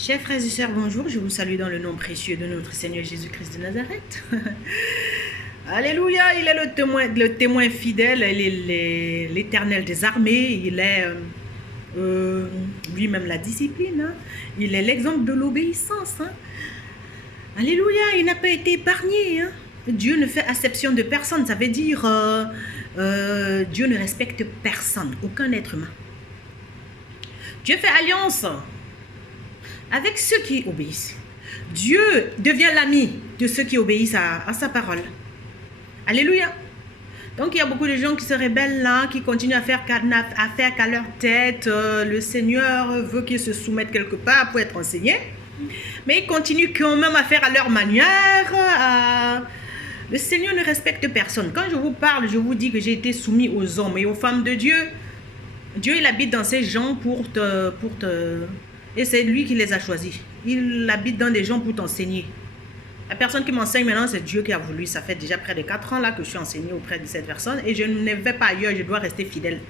Chers frères et sœurs, bonjour, je vous salue dans le nom précieux de notre Seigneur Jésus-Christ de Nazareth. Alléluia, il est le témoin fidèle, il est l'Éternel des armées, il est lui-même la discipline, hein. Il est l'exemple de l'obéissance. Hein. Alléluia, il n'a pas été épargné. Hein. Dieu ne fait acception de personne, ça veut dire Dieu ne respecte personne, aucun être humain. Dieu fait alliance avec ceux qui obéissent. Dieu devient l'ami de ceux qui obéissent à sa parole. Alléluia. Donc il y a beaucoup de gens qui se rebellent là, qui continuent à faire qu'à leur tête. Le Seigneur veut qu'ils se soumettent quelque part pour être enseignés. Mais ils continuent quand même à faire à leur manière. Le Seigneur ne respecte personne. Quand je vous parle, je vous dis que j'ai été soumis aux hommes et aux femmes de Dieu. Dieu, il habite dans ces gens pour te et c'est lui qui les a choisis. Il habite dans des gens pour t'enseigner. La personne qui m'enseigne maintenant, c'est Dieu qui a voulu. Ça fait déjà près de 4 ans là que je suis enseignée auprès de cette personne. Et je ne vais pas ailleurs, je dois rester fidèle.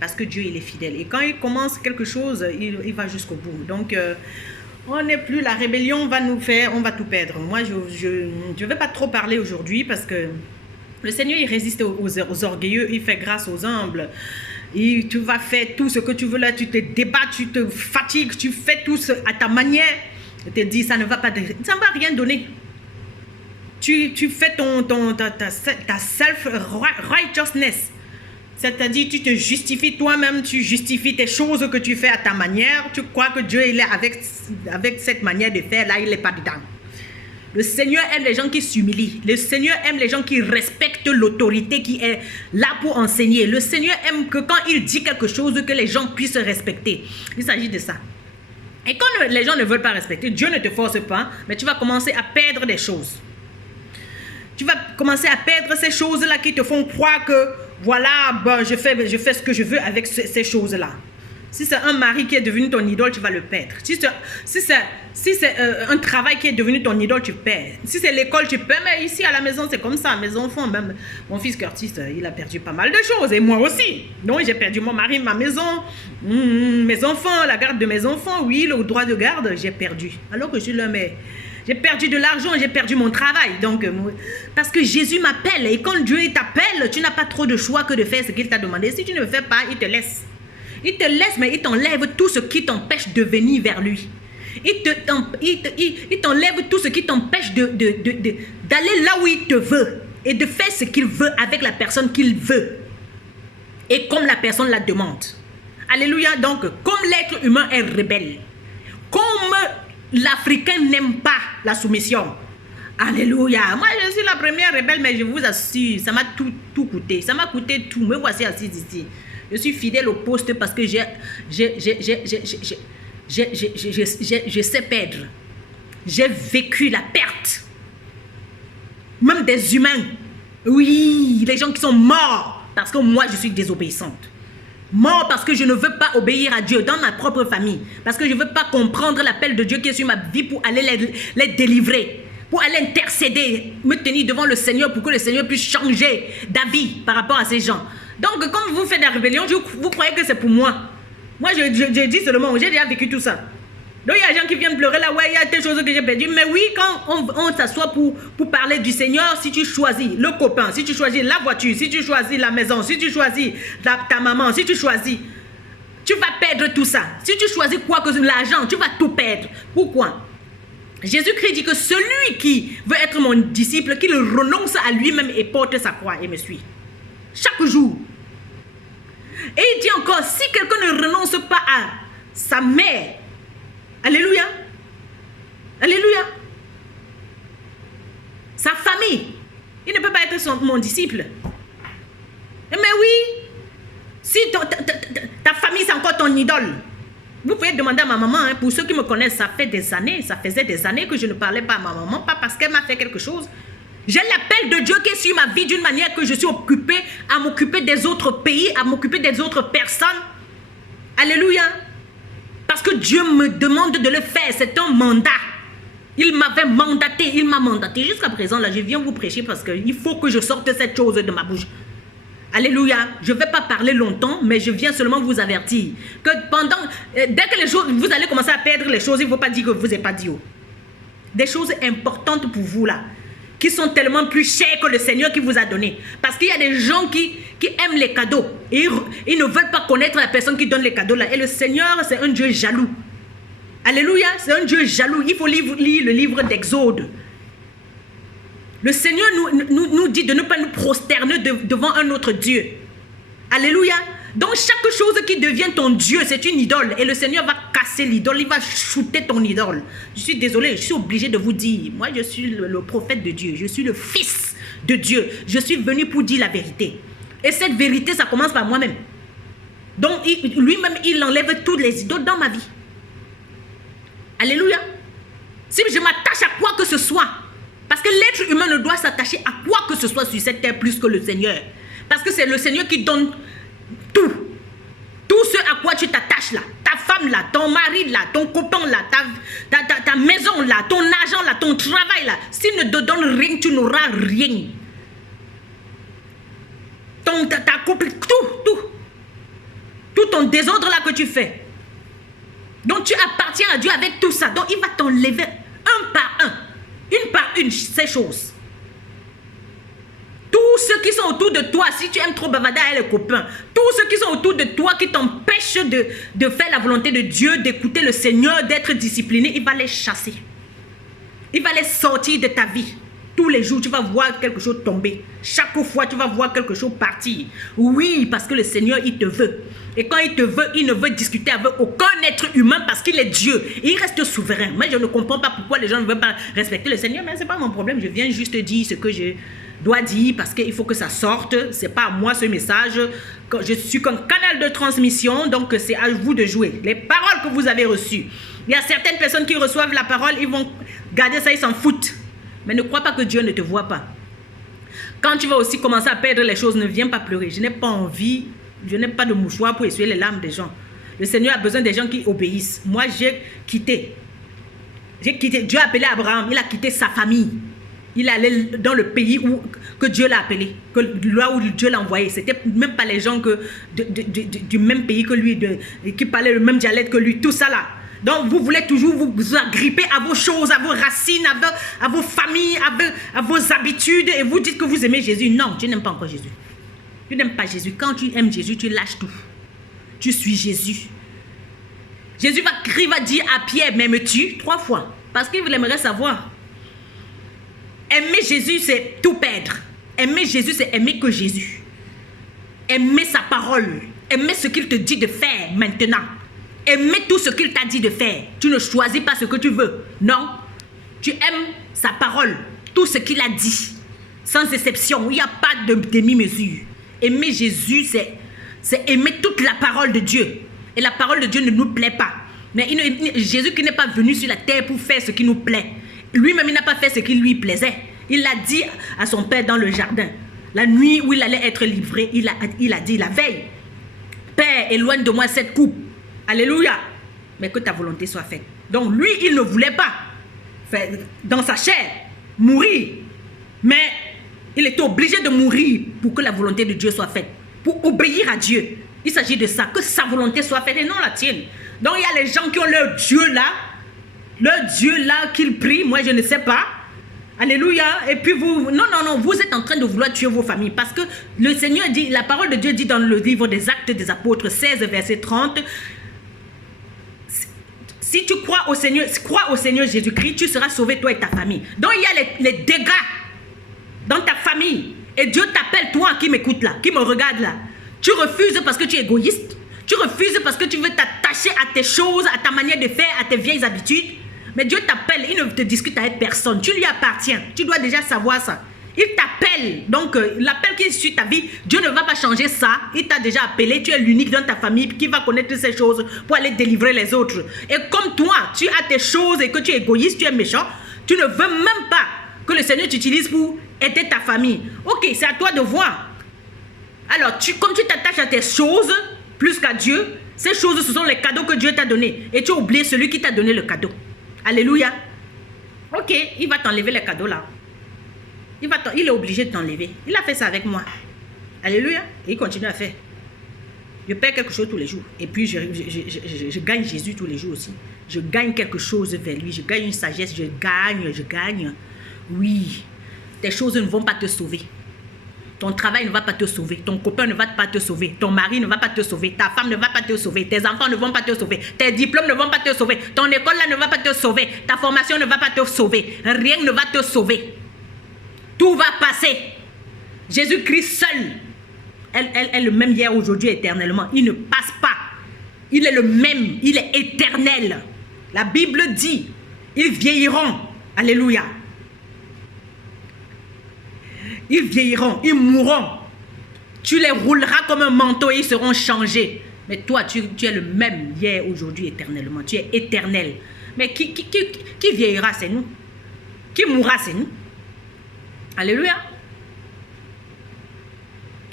Parce que Dieu, il est fidèle. Et quand il commence quelque chose, il va jusqu'au bout. Donc, on n'est plus, la rébellion va nous faire, on va tout perdre. Moi, je ne vais pas trop parler aujourd'hui parce que le Seigneur, il résiste aux orgueilleux, il fait grâce aux humbles. Et tu vas faire tout ce que tu veux là, tu te débats, tu te fatigues, tu fais tout à ta manière. Je te dis, ça ne va pas, ça ne va rien donner. Tu fais ta self-righteousness. C'est-à-dire, tu te justifies toi-même, tu justifies tes choses que tu fais à ta manière. Tu crois que Dieu, il est avec cette manière de faire, là, il n'est pas dedans. Le Seigneur aime les gens qui s'humilient. Le Seigneur aime les gens qui respectent l'autorité qui est là pour enseigner. Le Seigneur aime que quand il dit quelque chose, que les gens puissent respecter. Il s'agit de ça. Et quand les gens ne veulent pas respecter, Dieu ne te force pas, mais tu vas commencer à perdre des choses. Tu vas commencer à perdre ces choses-là qui te font croire que, voilà, ben, je fais ce que je veux avec ces choses-là. Si c'est un mari qui est devenu ton idole, tu vas le perdre. Si c'est un travail qui est devenu ton idole, tu perds. Si c'est l'école, tu perds. Mais ici, à la maison, c'est comme ça. Mes enfants, même mon fils Curtis, il a perdu pas mal de choses. Et moi aussi. Donc, j'ai perdu mon mari, ma maison, mes enfants, la garde de mes enfants. Oui, le droit de garde, j'ai perdu. Alors que je suis là, mais j'ai perdu de l'argent, j'ai perdu mon travail. Donc, parce que Jésus m'appelle. Et quand Dieu t'appelle, tu n'as pas trop de choix que de faire ce qu'il t'a demandé. Si tu ne le fais pas, il te laisse. Il te laisse, mais il t'enlève tout ce qui t'empêche de venir vers lui. Il t'enlève tout ce qui t'empêche d'aller là où il te veut et de faire ce qu'il veut avec la personne qu'il veut et comme la personne la demande. Alléluia. Donc, comme l'être humain est rebelle, comme l'Africain n'aime pas la soumission. Alléluia. Moi, je suis la première rebelle, mais je vous assure, ça m'a tout coûté. Ça m'a coûté tout. Me voici assise ici. Je suis fidèle au poste parce que je sais perdre. J'ai vécu la perte. Même des humains. Oui, les gens qui sont morts parce que moi, je suis désobéissante. Mort parce que je ne veux pas obéir à Dieu dans ma propre famille. Parce que je ne veux pas comprendre l'appel de Dieu qui est sur ma vie pour aller les délivrer. Pour aller intercéder, me tenir devant le Seigneur pour que le Seigneur puisse changer d'avis par rapport à ces gens. Donc, quand vous faites de la rébellion, vous croyez que c'est pour moi. Moi, je dis seulement, j'ai déjà vécu tout ça. Donc, il y a des gens qui viennent pleurer là, ouais, il y a des choses que j'ai perdues. Mais oui, quand on s'assoit pour parler du Seigneur, si tu choisis le copain, si tu choisis la voiture, si tu choisis la maison, si tu choisis ta maman, si tu choisis, tu vas perdre tout ça. Si tu choisis quoi que l'argent, tu vas tout perdre. Pourquoi? Jésus-Christ dit que celui qui veut être mon disciple, qu'il renonce à lui-même et porte sa croix et me suit. Chaque jour. Et il dit encore, si quelqu'un ne renonce pas à sa mère, alléluia, alléluia, sa famille, il ne peut pas être mon disciple. Mais oui, si ta famille c'est encore ton idole, vous pouvez demander à ma maman, hein, pour ceux qui me connaissent, ça faisait des années que je ne parlais pas à ma maman, pas parce qu'elle m'a fait quelque chose. J'ai l'appel de Dieu qui est sur ma vie d'une manière que je suis occupée à m'occuper des autres pays, à m'occuper des autres personnes. Alléluia. Parce que Dieu me demande de le faire. C'est un mandat. Il m'avait mandaté. Il m'a mandaté. Jusqu'à présent, là, je viens vous prêcher parce qu'il faut que je sorte cette chose de ma bouche. Alléluia. Je ne vais pas parler longtemps, mais je viens seulement vous avertir que dès que les choses, vous allez commencer à perdre les choses, il ne faut pas dire que vous n'avez pas dit. Des choses importantes pour vous là, qui sont tellement plus chères que le Seigneur qui vous a donné. Parce qu'il y a des gens qui aiment les cadeaux. Et ils ne veulent pas connaître la personne qui donne les cadeaux là. Et le Seigneur, c'est un Dieu jaloux. Alléluia, c'est un Dieu jaloux. Il faut lire le livre d'Exode. Le Seigneur nous dit de ne pas nous prosterner devant un autre Dieu. Alléluia. Donc chaque chose qui devient ton Dieu, c'est une idole. Et le Seigneur va casser l'idole, il va shooter ton idole. Je suis désolé, je suis obligé de vous dire, moi je suis le prophète de Dieu, je suis le fils de Dieu. Je suis venu pour dire la vérité. Et cette vérité, ça commence par moi-même. Donc lui-même, il enlève toutes les idoles dans ma vie. Alléluia. Si je m'attache à quoi que ce soit, parce que l'être humain ne doit s'attacher à quoi que ce soit sur cette terre plus que le Seigneur. Parce que c'est le Seigneur qui donne tout. Tout ce à quoi tu t'attaches là. Ta femme là, ton mari là, ton copain là, ta maison là, ton argent là, ton travail là. S'il ne te donne rien, tu n'auras rien. Ta couple, tout ton désordre là que tu fais. Donc tu appartiens à Dieu avec tout ça. Donc il va t'enlever un par un. Une par une, ces choses. Tous ceux qui sont autour de toi, si tu aimes trop bavarder avec les copains, tous ceux qui sont autour de toi, qui t'empêchent de faire la volonté de Dieu, d'écouter le Seigneur, d'être discipliné, il va les chasser. Il va les sortir de ta vie. Tous les jours, tu vas voir quelque chose tomber. Chaque fois, tu vas voir quelque chose partir. Oui, parce que le Seigneur, il te veut. Et quand il te veut, il ne veut discuter avec aucun être humain parce qu'il est Dieu. Il reste souverain. Mais je ne comprends pas pourquoi les gens ne veulent pas respecter le Seigneur. Mais ce n'est pas mon problème. Je viens juste dire ce que je dois dire parce qu'il faut que ça sorte. Ce n'est pas à moi ce message. Je suis qu'un canal de transmission. Donc, c'est à vous de jouer. Les paroles que vous avez reçues. Il y a certaines personnes qui reçoivent la parole. Ils vont garder ça, ils s'en foutent. Mais ne crois pas que Dieu ne te voit pas. Quand tu vas aussi commencer à perdre les choses, ne viens pas pleurer. Je n'ai pas envie, je n'ai pas de mouchoir pour essuyer les larmes des gens. Le Seigneur a besoin des gens qui obéissent. Moi, j'ai quitté. Dieu a appelé Abraham, il a quitté sa famille. Il est allé dans le pays que Dieu l'a appelé, là où Dieu l'a envoyé. Ce n'était même pas les gens du même pays que lui, qui parlaient le même dialecte que lui, tout ça là. Donc, vous voulez toujours vous agripper à vos choses, à vos racines, à vos familles, à vos habitudes, et vous dites que vous aimez Jésus. Non, tu n'aimes pas encore Jésus. Tu n'aimes pas Jésus. Quand tu aimes Jésus, tu lâches tout. Tu suis Jésus. Jésus va dire à Pierre, m'aimes-tu? 3 fois. Parce qu'il aimerait savoir. Aimer Jésus, c'est tout perdre. Aimer Jésus, c'est aimer que Jésus. Aimer sa parole. Aimer ce qu'il te dit de faire maintenant. Aimer tout ce qu'il t'a dit de faire. Tu ne choisis pas ce que tu veux. Non. Tu aimes sa parole. Tout ce qu'il a dit. Sans exception. Il n'y a pas de demi-mesure. Aimer Jésus, c'est aimer toute la parole de Dieu. Et la parole de Dieu ne nous plaît pas. Mais Jésus qui n'est pas venu sur la terre pour faire ce qui nous plaît. Lui-même, il n'a pas fait ce qui lui plaisait. Il l'a dit à son père dans le jardin. La nuit où il allait être livré, il a dit la veille. Père, éloigne de moi cette coupe. Alléluia. Mais que ta volonté soit faite. Donc lui, il ne voulait pas faire dans sa chair mourir. Mais il était obligé de mourir pour que la volonté de Dieu soit faite. Pour obéir à Dieu. Il s'agit de ça. Que sa volonté soit faite et non la tienne. Donc il y a les gens qui ont leur Dieu là. Leur Dieu là qu'ils prient. Moi je ne sais pas. Alléluia. Et puis vous, non, vous êtes en train de vouloir tuer vos familles. Parce que le Seigneur dit, la parole de Dieu dit dans le livre des Actes des Apôtres 16, verset 30. Si tu crois au Seigneur Jésus-Christ, tu seras sauvé toi et ta famille. Donc il y a les dégâts dans ta famille. Et Dieu t'appelle, toi qui m'écoutes là, qui me regarde là. Tu refuses parce que tu es égoïste. Tu refuses parce que tu veux t'attacher à tes choses, à ta manière de faire, à tes vieilles habitudes. Mais Dieu t'appelle, il ne te discute avec personne. Tu lui appartiens. Tu dois déjà savoir ça. Il t'appelle. Donc, l'appel qui est sur ta vie, Dieu ne va pas changer ça. Il t'a déjà appelé. Tu es l'unique dans ta famille qui va connaître ces choses pour aller délivrer les autres. Et comme toi, tu as tes choses et que tu es égoïste, tu es méchant, tu ne veux même pas que le Seigneur t'utilise pour aider ta famille. Ok, c'est à toi de voir. Alors, comme tu t'attaches à tes choses plus qu'à Dieu, ces choses, ce sont les cadeaux que Dieu t'a donnés. Et tu as oublié celui qui t'a donné le cadeau. Alléluia. Ok, il va t'enlever les cadeaux là. Il est obligé de t'enlever. Il a fait ça avec moi. Alléluia. Et il continue à faire. Je perds quelque chose tous les jours. Et puis, je gagne Jésus tous les jours aussi. Je gagne quelque chose vers lui. Je gagne une sagesse. Je gagne. Oui. Tes choses ne vont pas te sauver. Ton travail ne va pas te sauver. Ton copain ne va pas te sauver. Ton mari ne va pas te sauver. Ta femme ne va pas te sauver. Tes enfants ne vont pas te sauver. Tes diplômes ne vont pas te sauver. Ton école là ne va pas te sauver. Ta formation ne va pas te sauver. Rien ne va te sauver. Tout va passer. Jésus-Christ seul est le même hier, aujourd'hui, éternellement. Il ne passe pas. Il est le même. Il est éternel. La Bible dit, ils vieilliront. Alléluia. Ils vieilliront, ils mourront. Tu les rouleras comme un manteau et ils seront changés. Mais toi, tu es le même hier, aujourd'hui, éternellement. Tu es éternel. Mais qui vieillira, c'est nous. Qui mourra, c'est nous. Alléluia.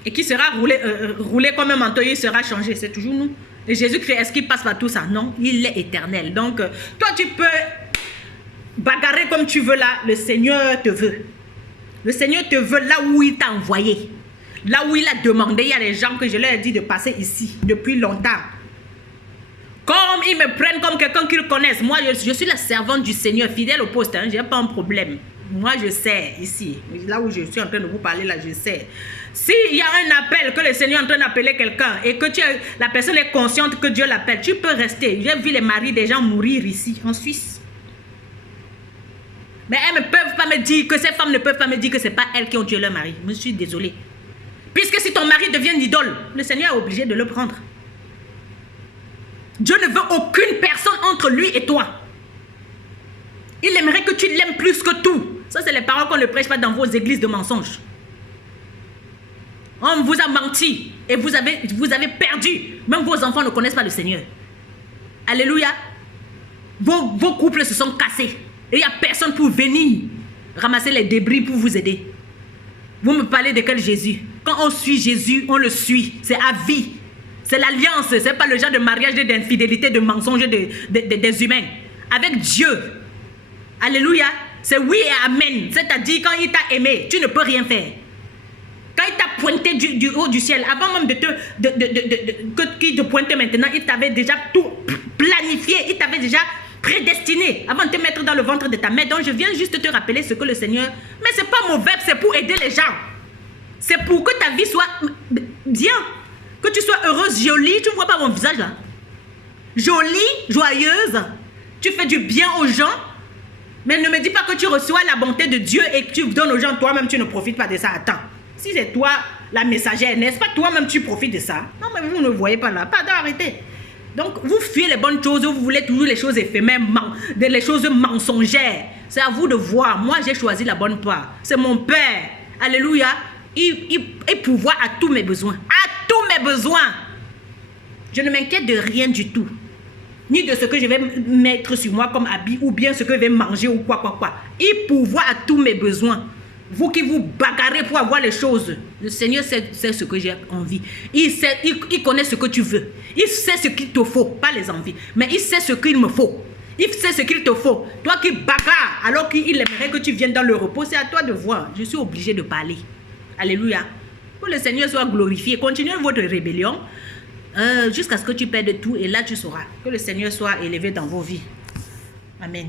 Et qui sera roulé comme un manteau, il sera changé. C'est toujours nous. Et Jésus-Christ, est-ce qu'il passe par tout ça? Non, il est éternel. Donc, toi, tu peux bagarrer comme tu veux là. Le Seigneur te veut. Le Seigneur te veut là où il t'a envoyé. Là où il a demandé. Il y a des gens que je leur ai dit de passer ici depuis longtemps. Comme ils me prennent comme quelqu'un qu'ils connaissent. Moi, je suis la servante du Seigneur, fidèle au poste. Hein, je n'ai pas un problème. Moi, je sais ici. Là où je suis en train de vous parler, là, je sais. S'il y a un appel, que le Seigneur est en train d'appeler quelqu'un et que la personne est consciente que Dieu l'appelle, tu peux rester. J'ai vu les maris des gens mourir ici, en Suisse. Mais elles ne peuvent pas me dire que ces femmes ne peuvent pas me dire que ce n'est pas elles qui ont tué leur mari. Je suis désolée. Puisque si ton mari devient une idole, le Seigneur est obligé de le prendre. Dieu ne veut aucune personne entre lui et toi. Il aimerait que tu l'aimes plus que tout. Ça, c'est les paroles qu'on ne prêche pas dans vos églises de mensonges. On vous a menti et vous avez perdu. Même vos enfants ne connaissent pas le Seigneur. Alléluia. Vos couples se sont cassés. Et il n'y a personne pour venir ramasser les débris pour vous aider. Vous me parlez de quel Jésus? Quand on suit Jésus, on le suit. C'est à vie. C'est l'alliance. Ce n'est pas le genre de mariage, d'infidélité, de mensonge des humains. Avec Dieu. Alléluia. C'est oui et amen. C'est-à-dire quand il t'a aimé, tu ne peux rien faire. Quand il t'a pointé du haut du ciel, avant même qu'il te pointe maintenant, il t'avait déjà tout planifié. Il t'avait déjà prédestiné avant de te mettre dans le ventre de ta mère. Donc je viens juste te rappeler ce que le Seigneur... Mais ce n'est pas mauvais, c'est pour aider les gens. C'est pour que ta vie soit bien. Que tu sois heureuse, jolie. Tu ne vois pas mon visage là? Jolie, joyeuse. Tu fais du bien aux gens. Mais ne me dis pas que tu reçois la bonté de Dieu et que tu donnes aux gens. Toi-même, tu ne profites pas de ça. Attends. Si c'est toi la messagère, n'est-ce pas? Toi-même, tu profites de ça. Non, mais vous ne voyez pas là. Pardon, arrêtez. Donc, vous fuyez les bonnes choses, vous voulez toujours les choses éphémères, les choses mensongères. C'est à vous de voir. Moi, j'ai choisi la bonne part. C'est mon Père. Alléluia. Il pourvoit à tous mes besoins. À tous mes besoins. Je ne m'inquiète de rien du tout. Ni de ce que je vais mettre sur moi comme habit, ou bien ce que je vais manger, ou quoi. Il pourvoit à tous mes besoins. Vous qui vous bagarrez pour avoir les choses, le Seigneur sait ce que j'ai envie. Il connaît ce que tu veux. Il sait ce qu'il te faut, pas les envies. Mais il sait ce qu'il me faut. Il sait ce qu'il te faut. Toi qui bagarres alors qu'il aimerait que tu viennes dans le repos, c'est à toi de voir. Je suis obligé de parler. Alléluia. Que le Seigneur soit glorifié. Continuez votre rébellion jusqu'à ce que tu perdes tout et là tu sauras. Que le Seigneur soit élevé dans vos vies. Amen.